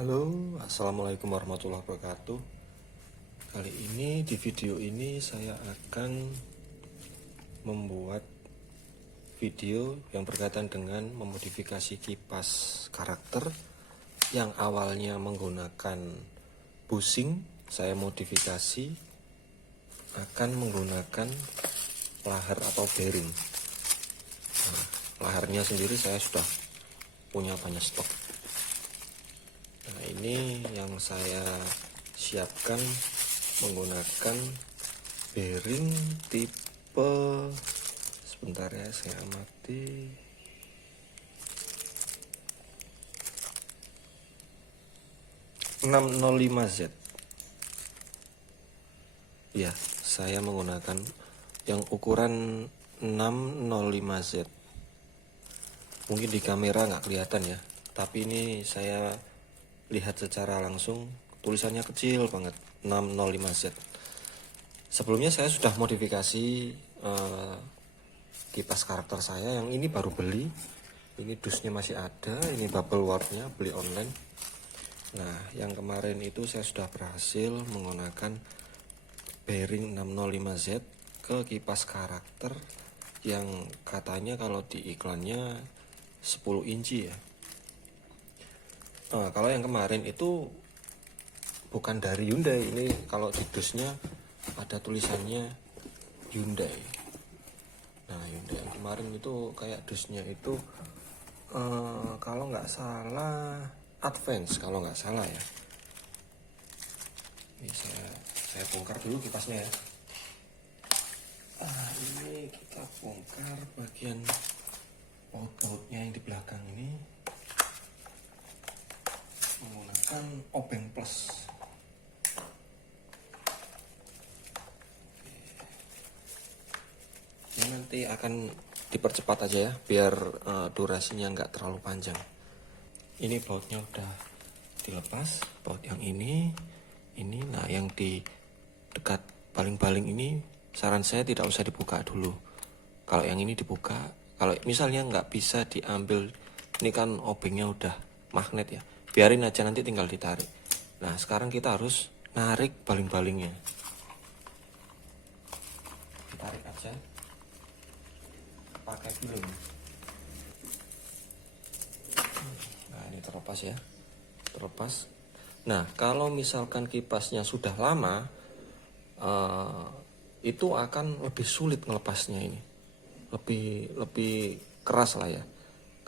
Halo, assalamualaikum warahmatullahi wabarakatuh. Kali ini di video ini saya akan membuat video yang berkaitan dengan memodifikasi kipas karakter yang awalnya menggunakan bushing. Saya modifikasi akan menggunakan lahar atau bearing. Nah, laharnya sendiri saya sudah punya banyak stok. Nah, ini yang saya siapkan menggunakan bearing tipe, sebentar ya, saya amati, (605Z). Ya, saya menggunakan yang ukuran 605Z. Mungkin di kamera nggak kelihatan ya, tapi ini saya lihat secara langsung tulisannya kecil banget, 605Z. Sebelumnya saya sudah modifikasi kipas karakter saya, yang ini baru beli. Ini dusnya masih ada, ini bubble wardnya beli online. Nah, yang kemarin itu saya sudah berhasil menggunakan bearing 605Z ke kipas karakter yang katanya kalau di iklannya 10 inci ya. Nah, kalau yang kemarin itu bukan dari Hyundai. Ini kalau di dusnya ada tulisannya Hyundai. Nah, Hyundai yang kemarin itu kayak dusnya itu kalau nggak salah Advance, kalau nggak salah ya. Ini saya bongkar dulu kipasnya ya. Ini kita bongkar bagian baut-bautnya yang di belakang ini menggunakan obeng plus. Ini nanti akan dipercepat aja ya, biar durasinya nggak terlalu panjang. Ini bautnya udah dilepas, baut yang ini. Nah, yang di dekat baling-baling ini saran saya tidak usah dibuka dulu. Kalau yang ini dibuka, kalau misalnya nggak bisa diambil, ini kan obengnya udah magnet ya, biarin aja, nanti tinggal ditarik. Nah, sekarang kita harus narik baling-balingnya. Tarik aja pakai film. Nah, ini terlepas ya, terlepas. Nah, kalau misalkan kipasnya sudah lama, itu akan lebih sulit melepasnya, ini lebih keras lah ya,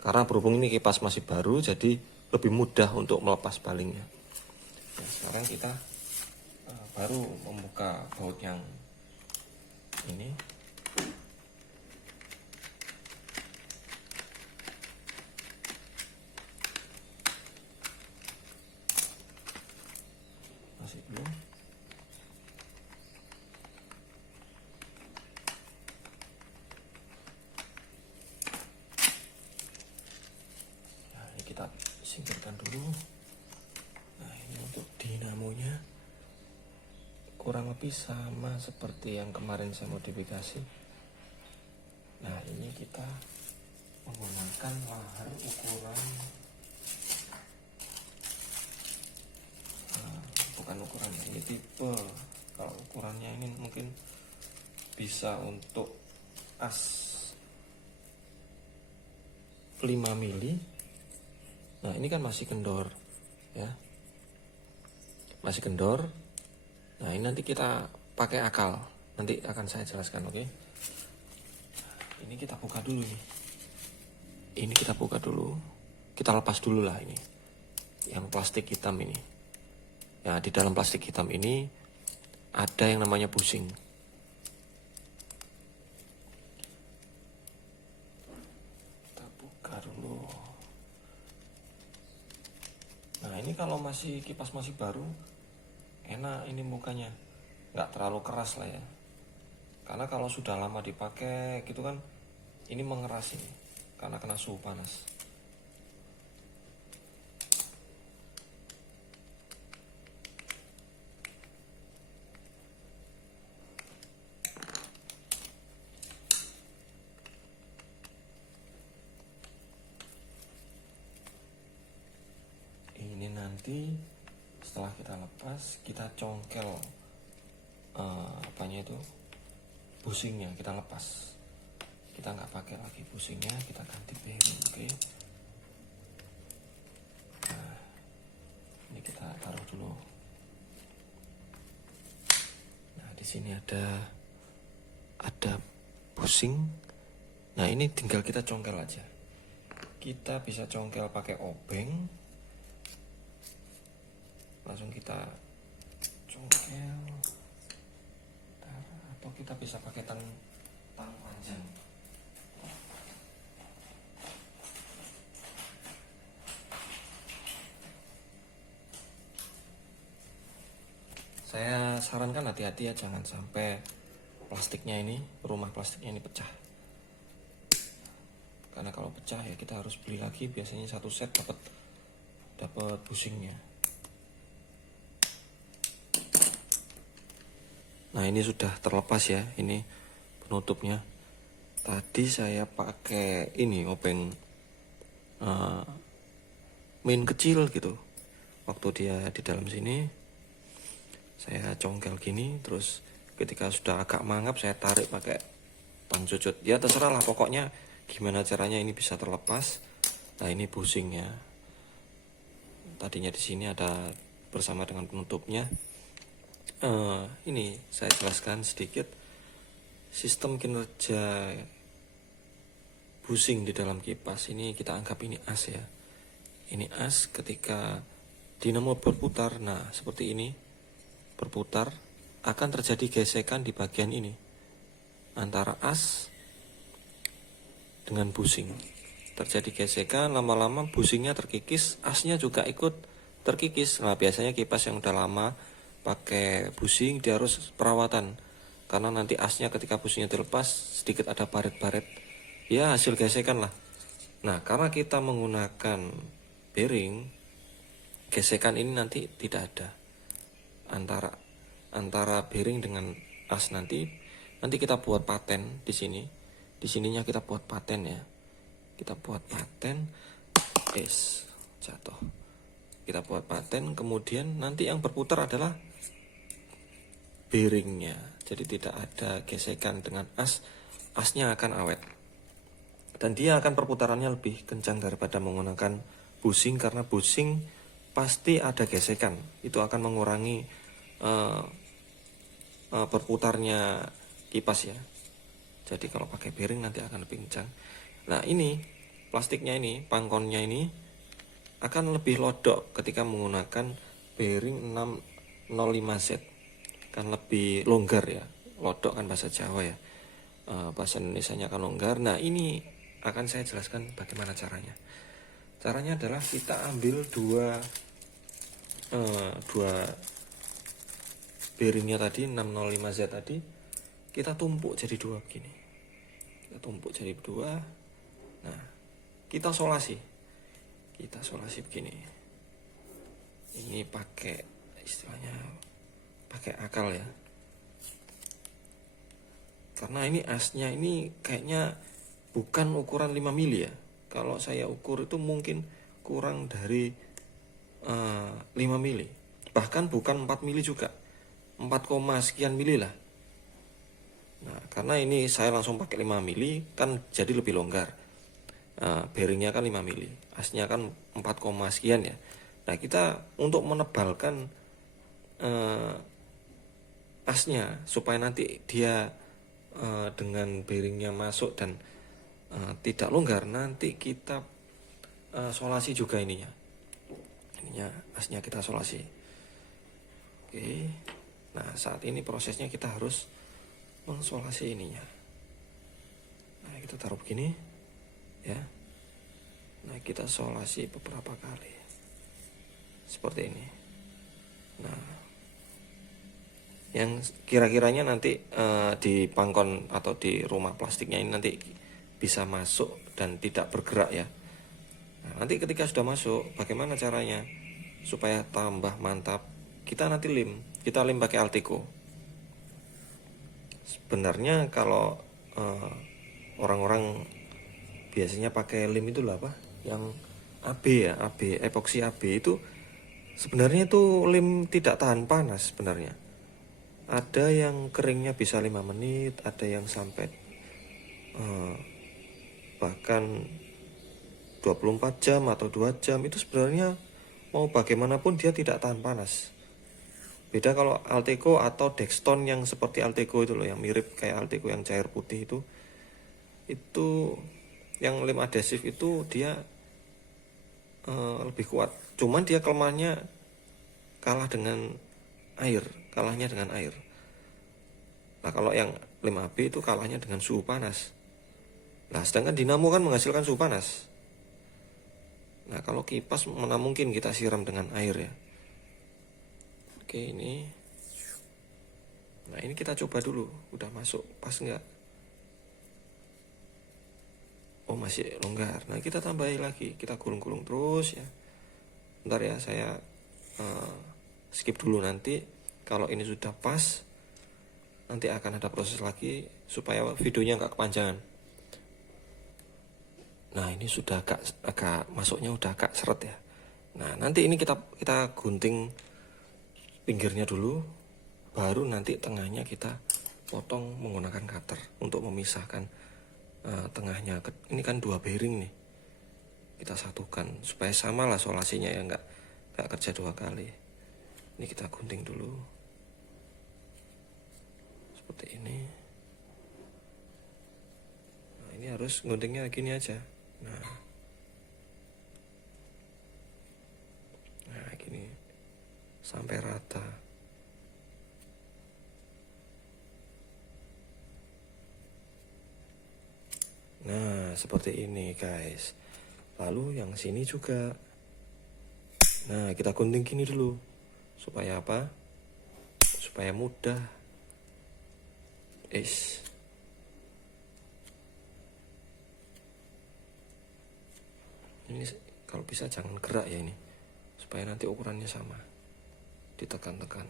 karena berhubung ini kipas masih baru, jadi lebih mudah untuk melepas balingnya. Nah, sekarang kita baru membuka baut yang ini. Masih belum. Nah, ini kita singkirkan dulu. Nah, ini untuk dinamonya kurang lebih sama seperti yang kemarin saya modifikasi. Nah, ini kita menggunakan lahar ukuran bukan ukurannya, ini tipe. Kalau ukurannya ini mungkin bisa untuk as 5 mili. Nah, ini kan masih kendor ya, masih kendor. Nah, ini nanti kita pakai akal, nanti akan saya jelaskan. Oke, ini kita buka dulu nih. Ini kita buka dulu, kita lepas dulu lah ini yang plastik hitam ini. Ya, di dalam plastik hitam ini ada yang namanya bushing. Kita buka dulu. Nah, ini kalau masih kipas masih baru, enak ini mukanya, nggak terlalu keras lah ya. Karena kalau sudah lama dipakai gitu kan, ini mengeras ini karena kena suhu panas. Ini nanti setelah kita lepas, kita congkel apanya itu, bushingnya kita lepas. Kita nggak pakai lagi bushingnya, kita ganti bearing. Oke. Nah, ini kita taruh dulu. Nah, di sini ada bushing. Nah, ini tinggal kita congkel aja. Kita bisa congkel pakai obeng. Langsung kita congkel. Atau kita bisa pakai tang panjang. Saya sarankan hati-hati ya, jangan sampai plastiknya ini, rumah plastiknya ini pecah. Karena kalau pecah ya kita harus beli lagi, biasanya satu set dapat bushingnya. Nah, ini sudah terlepas ya, ini penutupnya. Tadi saya pakai ini obeng main kecil gitu. Waktu dia di dalam sini, saya congkel gini, terus ketika sudah agak mangap saya tarik pakai tang cucut. Ya terserah lah, pokoknya gimana caranya ini bisa terlepas. Nah, ini bushingnya. Tadinya di sini ada bersama dengan penutupnya. Ini saya jelaskan sedikit sistem kinerja bushing di dalam kipas. Ini kita anggap ini as ya. Ini as ketika dinamo berputar. Nah, seperti ini berputar, akan terjadi gesekan di bagian ini antara as dengan bushing. Terjadi gesekan, lama-lama bushingnya terkikis, asnya juga ikut terkikis. Nah, biasanya kipas yang udah lama pakai bushing dia harus perawatan, karena nanti asnya ketika bushingnya dilepas sedikit ada baret-baret, ya hasil gesekan lah. Nah, karena kita menggunakan bearing, gesekan ini nanti tidak ada antara bearing dengan as. Nanti kita buat paten di sini. Di sininya kita buat paten ya. Kita buat paten, jatuh. Kita buat paten, kemudian nanti yang berputar adalah bearingnya. Jadi tidak ada gesekan dengan as. Asnya akan awet. Dan dia akan perputarannya lebih kencang daripada menggunakan bushing, karena bushing pasti ada gesekan. Itu akan mengurangi berputarnya kipas ya. Jadi kalau pakai bearing nanti akan lebih kencang. Nah, ini plastiknya ini, pangkonnya ini akan lebih lodok ketika menggunakan bearing 605Z. Kan lebih longgar ya. Lodok kan bahasa Jawa ya. Bahasa Indonesianya akan longgar. Nah, ini akan saya jelaskan bagaimana caranya. Caranya adalah kita ambil dua bearingnya tadi, 605Z tadi, kita tumpuk jadi dua begini. Kita tumpuk jadi dua. Nah, kita solasi begini. Ini pakai istilahnya pakai akal ya. Karena ini asnya ini kayaknya bukan ukuran 5 mili ya. Kalau saya ukur itu mungkin kurang dari 5 mili. Bahkan bukan 4 mili juga. 4, sekian mili lah. Nah, karena ini saya langsung pakai 5 mili kan jadi lebih longgar. Bearingnya kan 5 mili, asnya kan 4, sekian ya. Nah, kita untuk menebalkan asnya supaya nanti dia dengan bearingnya masuk dan tidak longgar, nanti kita solasi juga ininya asnya kita solasi. Oke. Nah, saat ini prosesnya kita harus mensolasi ininya. Nah, kita taruh begini ya. Nah, kita solasi beberapa kali seperti ini. Nah, yang kira-kiranya nanti di pangkon atau di rumah plastiknya ini nanti bisa masuk dan tidak bergerak ya. Nah, nanti ketika sudah masuk, bagaimana caranya supaya tambah mantap? Kita nanti kita lem pakai Alteco. Sebenarnya kalau orang-orang biasanya pakai lem itu lah apa? Yang AB ya, AB, epoksi AB itu Sebenarnya itu lem tidak tahan panas sebenarnya. Ada yang keringnya bisa 5 menit, ada yang sampai bahkan 24 jam atau 2 jam. Itu sebenarnya mau bagaimanapun dia tidak tahan panas. Beda kalau Alteco atau Dexton yang seperti Alteco itu loh, yang mirip kayak Alteco yang cair putih itu yang lem adhesif itu dia lebih kuat. Cuman dia kelemahannya kalah dengan air, kalahnya dengan air. Nah kalau yang lem AB itu kalahnya dengan suhu panas. Nah sedangkan dinamo kan menghasilkan suhu panas. Nah kalau kipas mana mungkin kita siram dengan air ya. Oke ini. Nah ini kita coba dulu, udah masuk pas nggak? Oh masih longgar. Nah kita tambahin lagi, kita gulung-gulung terus ya. Bentar ya, saya skip dulu nanti. Kalau ini sudah pas, nanti akan ada proses lagi supaya videonya nggak kepanjangan. Nah ini sudah agak masuknya udah agak seret ya. Nah nanti ini kita gunting pinggirnya dulu, baru nanti tengahnya kita potong menggunakan cutter untuk memisahkan tengahnya. Ini kan 2 bearing nih, kita satukan supaya sama lah solasinya ya, nggak kerja 2 kali. Ini kita gunting dulu seperti ini. Nah ini harus guntingnya gini aja. Nah gini sampai rata. Nah seperti ini guys. Lalu yang sini juga. Nah kita gunting gini dulu supaya apa? Supaya mudah. Ini kalau bisa jangan gerak ya ini, supaya nanti ukurannya sama, ditekan-tekan.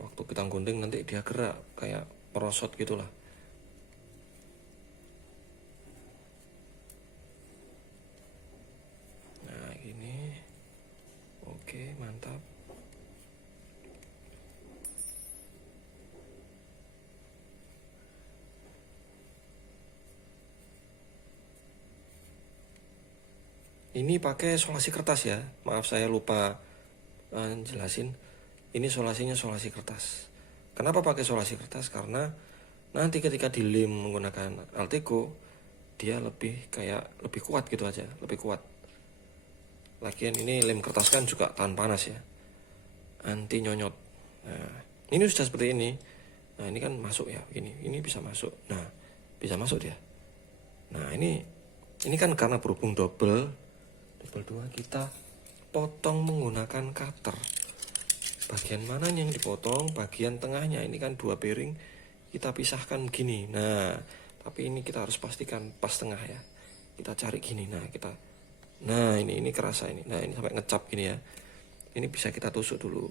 Waktu kita gunting nanti dia gerak kayak merosot gitulah. Nah gini, oke mantap. Ini pakai solasi kertas ya, maaf saya lupa jelasin. Ini solasinya solasi kertas. Kenapa pakai solasi kertas? Karena nanti ketika dilem menggunakan Alteco, dia lebih kuat gitu aja, lebih kuat. Lagian ini lem kertas kan juga tahan panas ya, anti nyonyot. Nah ini sudah seperti ini. Nah ini kan masuk ya, ini bisa masuk. Nah bisa masuk dia. Nah ini kan karena berhubung double 2 kita potong menggunakan cutter. Bagian mana yang dipotong? Bagian tengahnya. Ini kan 2 bearing kita pisahkan gini. Nah tapi ini kita harus pastikan pas tengah ya. Kita cari gini. Nah ini kerasa ini. Nah ini sampai ngecap gini ya. Ini bisa kita tusuk dulu.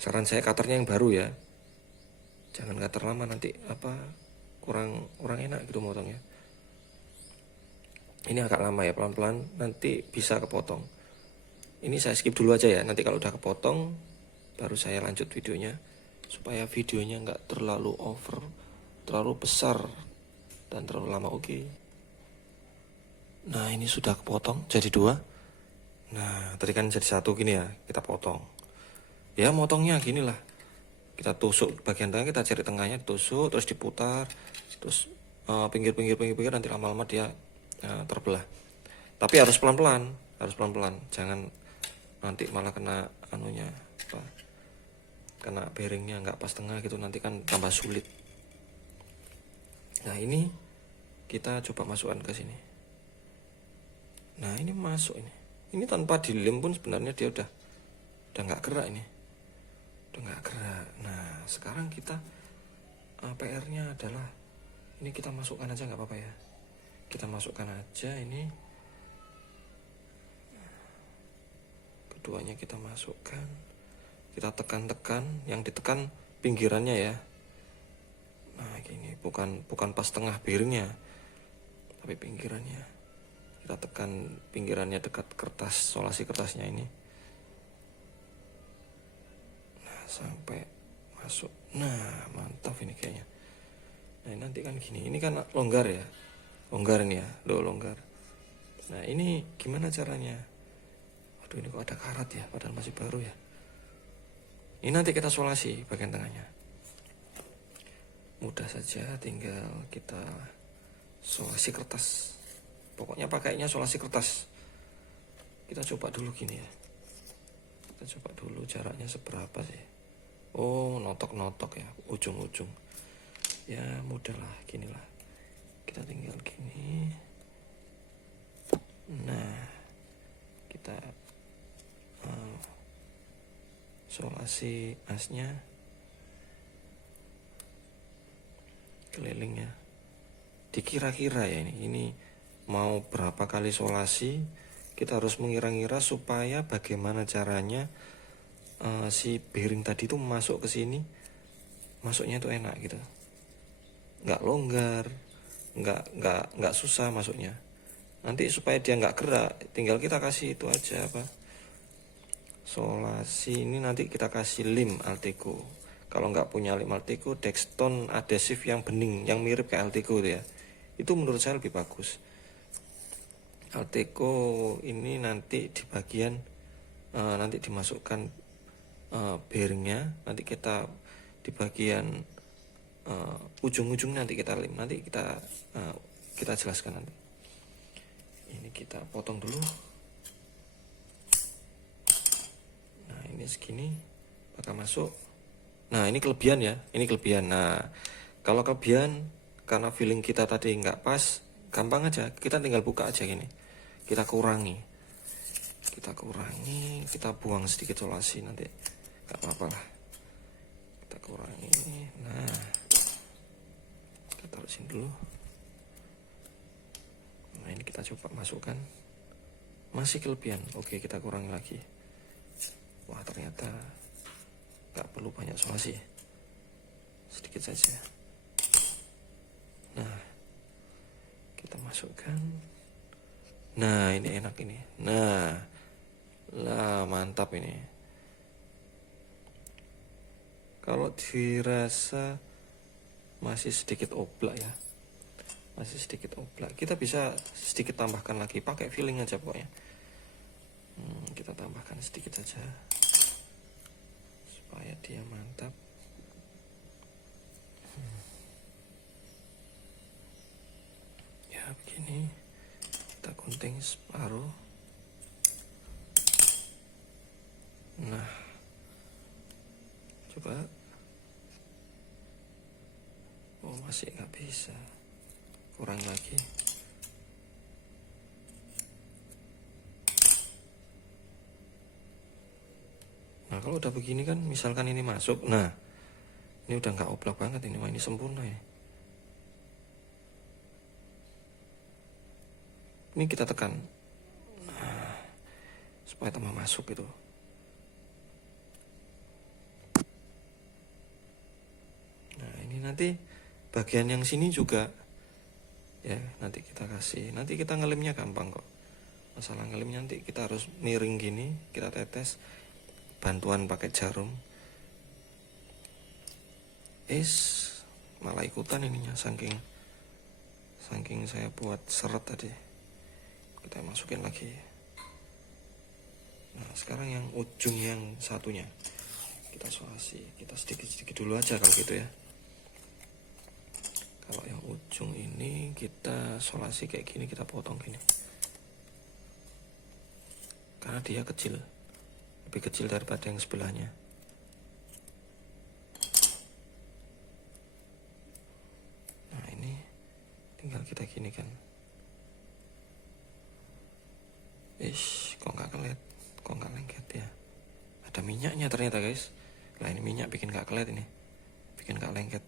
Saran saya cutternya yang baru ya. Jangan cutter lama, nanti kurang enak gitu motongnya. Ini agak lama ya, pelan-pelan nanti bisa kepotong. Ini saya skip dulu aja ya, nanti kalau udah kepotong baru saya lanjut videonya, supaya videonya nggak terlalu over, terlalu besar dan terlalu lama. Oke. Nah ini sudah kepotong jadi 2. Nah tadi kan jadi 1 gini ya, kita potong ya. Motongnya gini lah, kita tusuk bagian tengah, kita cari tengahnya, tusuk terus diputar, terus pinggir nanti lama-lama dia terbelah. Tapi harus pelan-pelan, jangan nanti malah kena kena bearingnya nggak pas tengah gitu, nanti kan tambah sulit. Nah ini kita coba masukkan ke sini. Nah ini masuk ini tanpa dilem pun sebenarnya dia udah nggak gerak ini, udah nggak gerak. Nah sekarang kita PR-nya adalah ini kita masukkan aja, nggak apa-apa ya, kita masukkan aja ini. Keduanya kita masukkan, kita tekan-tekan, yang ditekan pinggirannya ya. Nah gini, bukan pas tengah bearingnya, tapi pinggirannya. Kita tekan pinggirannya dekat kertas, solasi kertasnya ini. Nah, sampai masuk. Nah, mantap ini kayaknya. Nah, nanti kan gini, ini kan longgar ya. Longgar ini ya, longgar. Nah, ini gimana caranya? Waduh, ini kok ada karat ya, padahal masih baru ya. Ini nanti kita solasi bagian tengahnya. Mudah saja, tinggal kita solasi kertas. Pokoknya pakainya solasi kertas. Kita coba dulu gini ya. Kita coba dulu jaraknya seberapa sih. Oh, notok-notok ya, ujung-ujung. Ya mudah lah, gini lah. Kita tinggal gini. Nah, kita solasi asnya keliling ya. Dikira-kira ya ini mau berapa kali solasi. Kita harus mengira-ngira supaya bagaimana caranya si bearing tadi itu masuk ke sini, masuknya itu enak gitu, nggak longgar, nggak susah masuknya. Nanti supaya dia nggak gerak, tinggal kita kasih itu aja apa, solasi ini nanti kita kasih lem Alteco. Kalau nggak punya lem Alteco, Dexton adhesif yang bening, yang mirip kayak Alteco itu ya, itu menurut saya lebih bagus. Alteco ini nanti di bagian nanti dimasukkan bearingnya, nanti kita di bagian ujung-ujung nanti kita lem, nanti kita jelaskan nanti. Ini kita potong dulu. Nah, ini segini bakal masuk. Nah, ini kelebihan ya, ini kelebihan. Nah, kalau kelebihan karena feeling kita tadi nggak pas, gampang aja, kita tinggal buka aja gini. Kita kurangi, kita buang sedikit solasi nanti, nggak apa-apa lah. Kita kurangi. Nah, kita taruh sini dulu. Nah, ini kita coba masukkan. Masih kelebihan. Oke, kita kurangi lagi. Wah, ternyata nggak perlu banyak solasi, sedikit saja. Nah, kita masukkan. Nah, ini enak ini. Nah, lah mantap ini. Kalau dirasa masih sedikit oblak ya, masih sedikit oblak, kita bisa sedikit tambahkan lagi, pakai feeling aja pokoknya. Kita tambahkan sedikit saja supaya dia mantap. Ya begini, kita gunting separuh. Nah, coba. Oh, masih nggak bisa, kurang lagi. Nah, kalau udah begini kan, misalkan ini masuk, nah ini udah nggak oblak banget ini, ini sempurna ya. Ini kita tekan, nah, supaya tambah masuk gitu. Nah, ini nanti bagian yang sini juga ya, nanti kita kasih, nanti kita ngelemnya gampang kok. Masalah ngelemnya nanti kita harus miring gini, kita tetes, bantuan pakai jarum. Malah ikutan ininya, saking saya buat seret tadi. Kita masukin lagi. Nah, sekarang yang ujung yang satunya kita solasi, kita sedikit-sedikit dulu aja kalau gitu ya. Kalau yang ujung ini kita solasi kayak gini, kita potong gini, karena dia kecil, lebih kecil daripada yang sebelahnya. Nah, ini tinggal kita gini kan. Kok nggak kelet, kok nggak lengket ya. Ada minyaknya ternyata guys. Nah, ini minyak bikin nggak kelet ini, bikin nggak lengket.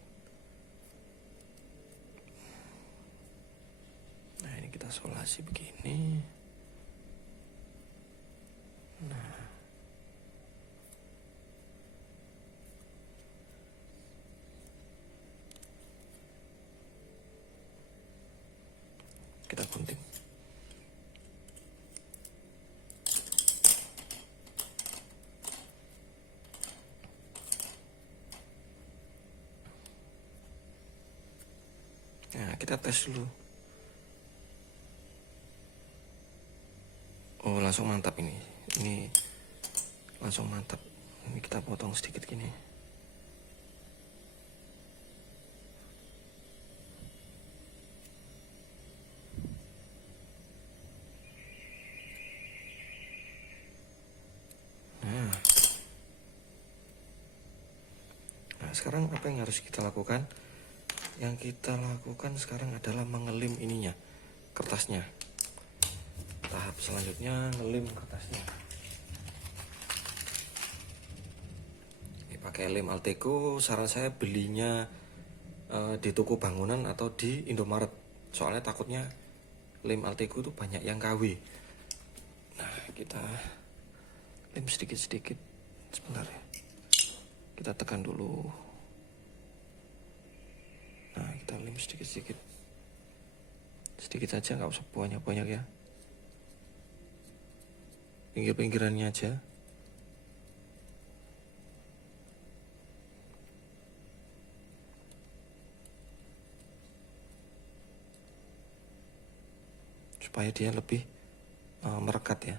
Nah, ini kita solasi begini. Nah, kita gunting. Nah, kita tes dulu. Oh, langsung mantap ini. Ini langsung mantap. Ini kita potong sedikit gini. Nah, sekarang apa yang harus kita lakukan? Yang kita lakukan sekarang adalah mengelim ininya, kertasnya. Tahap selanjutnya ngelim kertasnya. Ini pakai lem Alteco, saran saya belinya di toko bangunan atau di Indomaret. Soalnya takutnya lem Alteco itu banyak yang KW. Nah, kita lem sedikit-sedikit. Sebentar ya. Kita tekan dulu. Nah, kita lem sedikit-sedikit. Sedikit saja, nggak usah banyak-banyak ya. Pinggir-pinggirannya aja. Supaya dia lebih merekat ya.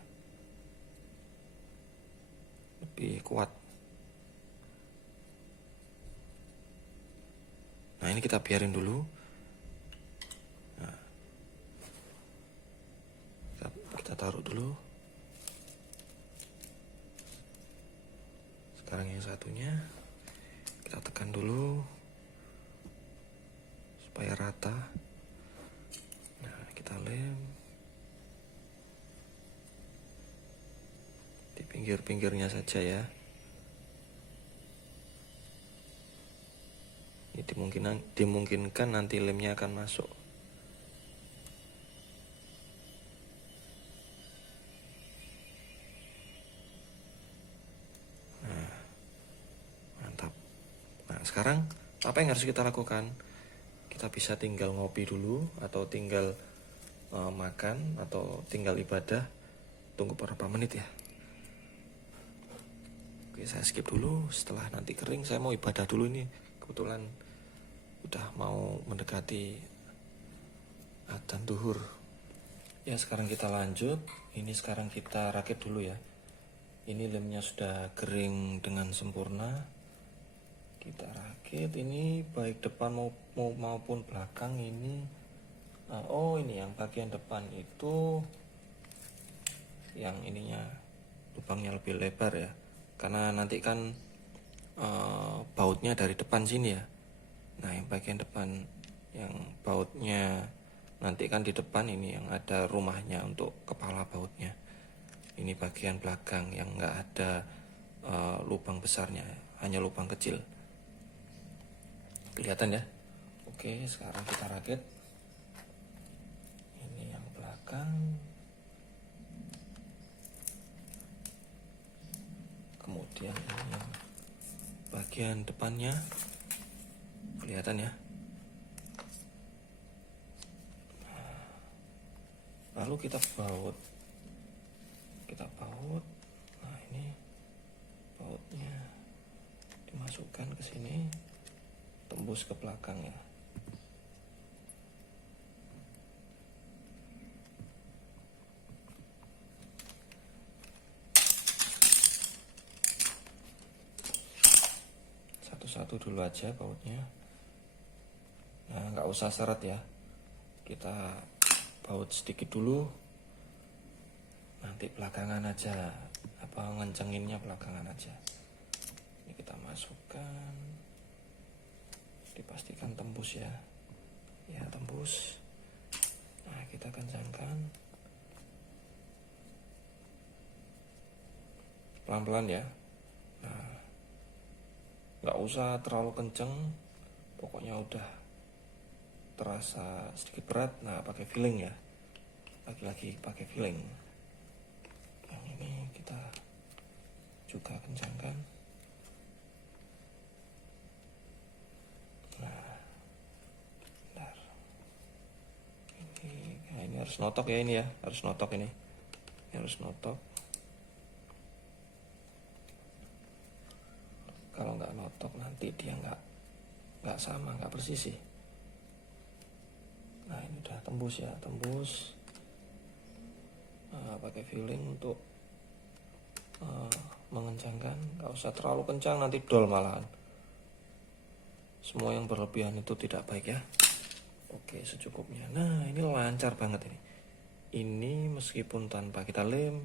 Lebih kuat. Nah, ini kita biarin dulu. Nah, kita taruh dulu. Sekarang yang satunya kita tekan dulu supaya rata. Nah, kita lem di pinggir-pinggirnya saja ya. Ini dimungkinkan nanti lemnya akan masuk. Nah, mantap. Nah, sekarang apa yang harus kita lakukan? Kita bisa tinggal ngopi dulu, atau tinggal makan, atau tinggal ibadah. Tunggu beberapa menit ya. Oke, saya skip dulu. Setelah nanti kering, saya mau ibadah dulu ini. Kebetulan udah mau mendekati adzan duhur. Ya, sekarang kita lanjut. Ini sekarang kita rakit dulu ya. Ini lemnya sudah kering dengan sempurna. Kita rakit ini baik depan maupun belakang ini. Oh, ini yang bagian depan itu yang ininya lubangnya lebih lebar ya. Karena nanti kan bautnya dari depan sini ya. Nah, yang bagian depan yang bautnya nanti kan di depan ini yang ada rumahnya untuk kepala bautnya. Ini bagian belakang yang nggak ada lubang besarnya, hanya lubang kecil. Kelihatan ya? Oke, sekarang kita rakit. Ini yang belakang. Kemudian ini yang bagian depannya. Kelihatan ya? Lalu kita baut. Nah, ini bautnya dimasukkan ke sini, tembus ke belakang ya. Satu-satu dulu aja bautnya. Nah, nggak usah seret ya. Kita baut sedikit dulu. Nanti belakangan aja, ngencenginnya belakangan aja. Ini kita masukkan, dipastikan tembus ya. Ya, tembus. Nah, kita kencangkan pelan-pelan ya. Nah, nggak usah terlalu kenceng, pokoknya udah terasa sedikit berat. Nah, pakai filling ya. Lagi-lagi pakai filling. Yang ini kita juga kencangkan. Nah, bentar. Ini harus notok ya, ini ya, harus notok ini. Ini harus notok. Kalau nggak notok nanti dia nggak sama, nggak bersih sih. Nah ini udah tembus ya, tembus. Nah, pakai filling untuk mengencangkan, nggak usah terlalu kencang nanti dol malahan. Semua yang berlebihan itu tidak baik ya. Oke, secukupnya. Nah ini lancar banget ini. Ini meskipun tanpa kita lem,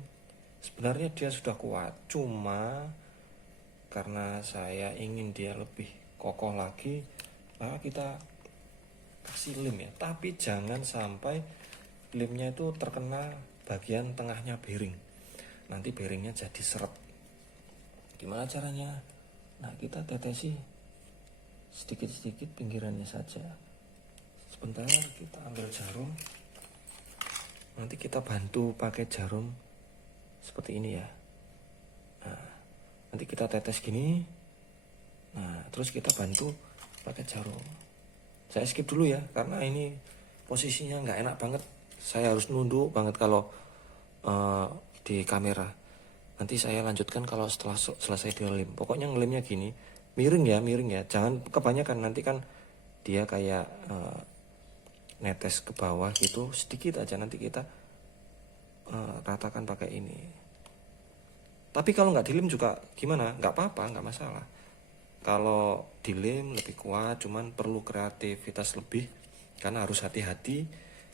sebenarnya dia sudah kuat, cuma karena saya ingin dia lebih kokoh lagi, maka kita kasih lem ya. Tapi jangan sampai lemnya itu terkena bagian tengahnya bearing, nanti bearingnya jadi seret. Gimana caranya? Nah kita tetesi sedikit-sedikit pinggirannya saja. Sebentar kita ambil jarum, nanti kita bantu pakai jarum seperti ini ya. Nah nanti kita tetes gini, nah terus kita bantu pakai jarum. Saya skip dulu ya, karena ini posisinya nggak enak banget. Saya harus nunduk banget kalau di kamera. Nanti saya lanjutkan kalau setelah selesai dilem. Pokoknya ngelemnya gini, miring ya. Jangan kebanyakan, nanti kan dia kayak netes ke bawah gitu. Sedikit aja, nanti kita ratakan pakai ini. Tapi kalau nggak dilem juga gimana? Nggak apa-apa, nggak masalah. Kalau dilem lebih kuat, cuman perlu kreativitas lebih, karena harus hati-hati.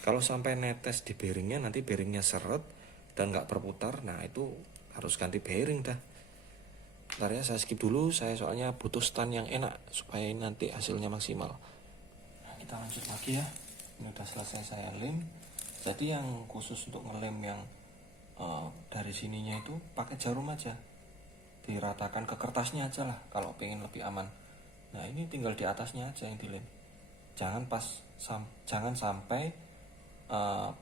Kalau sampai netes di bearingnya, nanti bearingnya seret dan nggak berputar, nah itu harus ganti bearing dah. Bentar ya, saya skip dulu, saya soalnya butuh stand yang enak supaya nanti hasilnya maksimal. Nah, kita lanjut lagi ya. Ini udah selesai saya lem. Jadi yang khusus untuk ngelem yang dari sininya itu pakai jarum aja, diratakan ke kertasnya aja lah kalau pengen lebih aman. Nah ini tinggal di atasnya aja yang dilem. Jangan sampai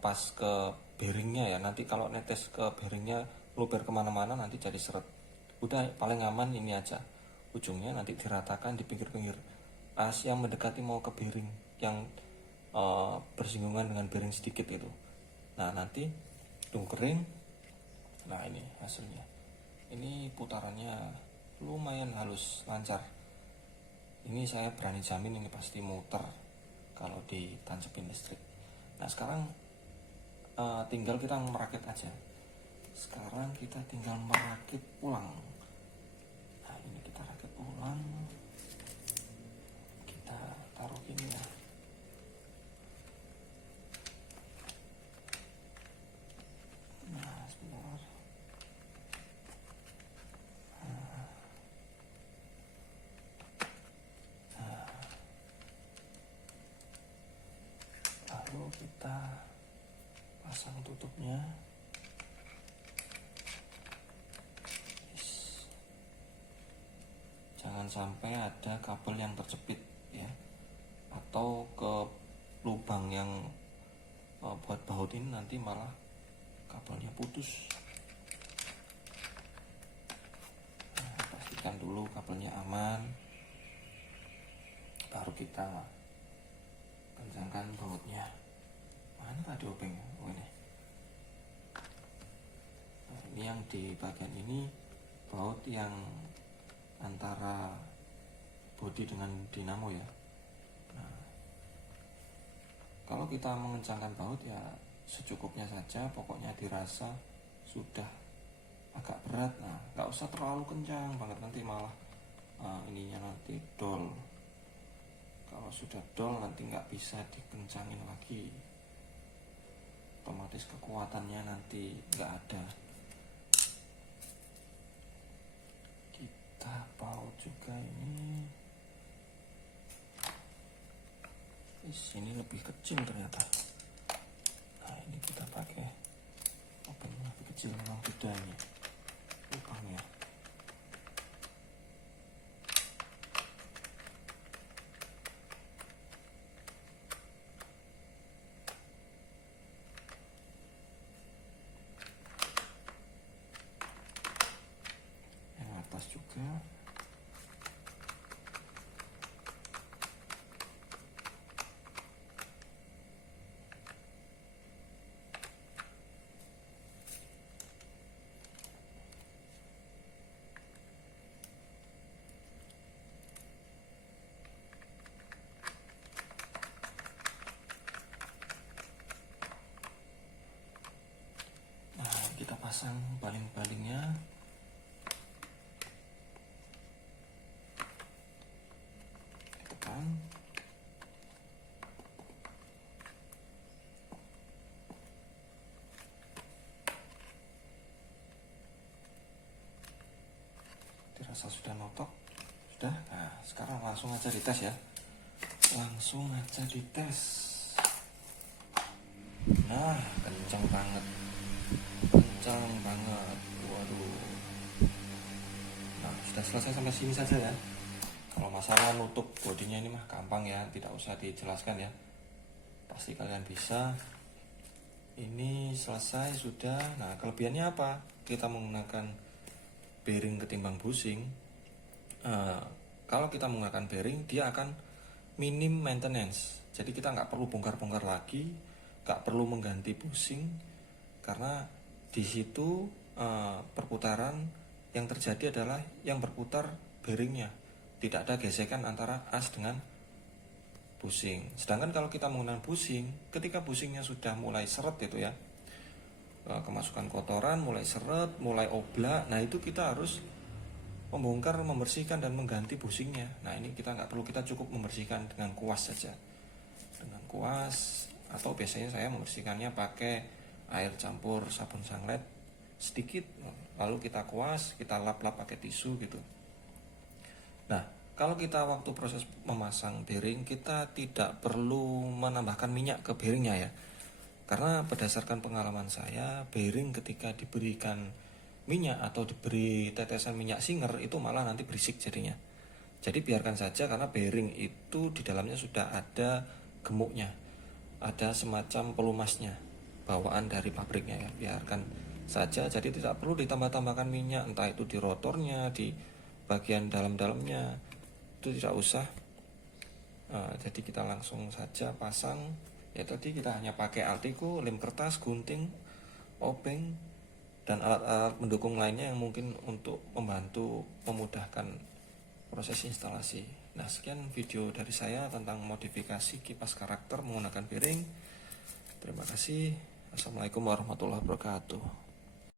pas ke bearingnya ya, nanti kalau netes ke bearingnya luber kemana-mana nanti jadi seret. Udah paling aman ini aja, ujungnya nanti diratakan di pinggir-pinggir pas yang mendekati mau ke bearing, yang bersinggungan dengan bearing sedikit itu. Nah nanti tunggu kering. Nah ini hasilnya. Ini putarannya lumayan halus, lancar. Ini saya berani jamin ini pasti muter kalau ditancepin listrik. Nah sekarang tinggal kita merakit aja. Sekarang kita tinggal merakit ulang. Nah ini kita rakit ulang. Kita taruh gini ya. Nah sebentar. Lalu kita pasang tutupnya. Jangan sampai ada kabel yang terjepit ya, atau ke lubang yang buat baut ini nanti malah kabelnya putus. Nah, pastikan dulu kabelnya aman, baru kita kencangkan bautnya. Mana tadi obengnya? Oh ini. Nah, ini yang di bagian ini baut yang antara bodi dengan dinamo ya. Nah, kalau kita mengencangkan baut ya secukupnya saja, pokoknya dirasa sudah agak berat. Nah, nggak usah terlalu kencang banget, nanti malah ininya nanti dol. Kalau sudah dol nanti nggak bisa dikencangin lagi, otomatis kekuatannya nanti nggak ada. Kita baut juga ini. Ini lebih kecil ternyata. Nah ini kita pakai obeng lebih kecil, memang beda ini lubangnya. Yang atas juga. pasang baling-balingnya. Tekan. Dirasa sudah notok. Sudah. Nah, sekarang langsung aja dites ya. Langsung aja dites. Nah, kencang banget. Kencang banget. Waduh. Nah, sudah selesai sampai sini saja ya. Kalau masalah nutup bodinya ini mah gampang ya, tidak usah dijelaskan ya. Pasti kalian bisa. Ini selesai sudah. Nah, kelebihannya apa? Kita menggunakan bearing ketimbang bushing. Kalau kita menggunakan bearing, dia akan minim maintenance. Jadi kita nggak perlu bongkar-bongkar lagi, nggak perlu mengganti bushing, karena di situ perputaran yang terjadi adalah yang berputar bearingnya. Tidak ada gesekan antara as dengan bushing. Sedangkan kalau kita menggunakan bushing, ketika bushingnya sudah mulai seret itu ya, kemasukan kotoran, mulai seret, mulai oblak, nah itu kita harus membongkar, membersihkan dan mengganti bushingnya. Nah ini kita nggak perlu, kita cukup membersihkan dengan kuas saja. Dengan kuas, atau biasanya saya membersihkannya pakai air campur sabun sanglet sedikit, lalu kita kuas, kita lap-lap pakai tisu gitu. Nah, kalau kita waktu proses memasang bearing, kita tidak perlu menambahkan minyak ke bearingnya ya. Karena berdasarkan pengalaman saya, bearing ketika diberikan minyak atau diberi tetesan minyak singer itu malah nanti berisik jadinya. Jadi biarkan saja, karena bearing itu di dalamnya sudah ada gemuknya, ada semacam pelumasnya, bawaan dari pabriknya ya. Biarkan saja, jadi tidak perlu ditambah-tambahkan minyak, entah itu di rotornya, di bagian dalam-dalamnya, itu tidak usah. Jadi kita langsung saja pasang. Ya tadi kita hanya pakai Altico, lem kertas, gunting, obeng, dan alat-alat mendukung lainnya yang mungkin untuk membantu memudahkan proses instalasi. Nah, sekian video dari saya tentang modifikasi kipas karakter menggunakan bearing. Terima kasih. Assalamualaikum warahmatullahi wabarakatuh.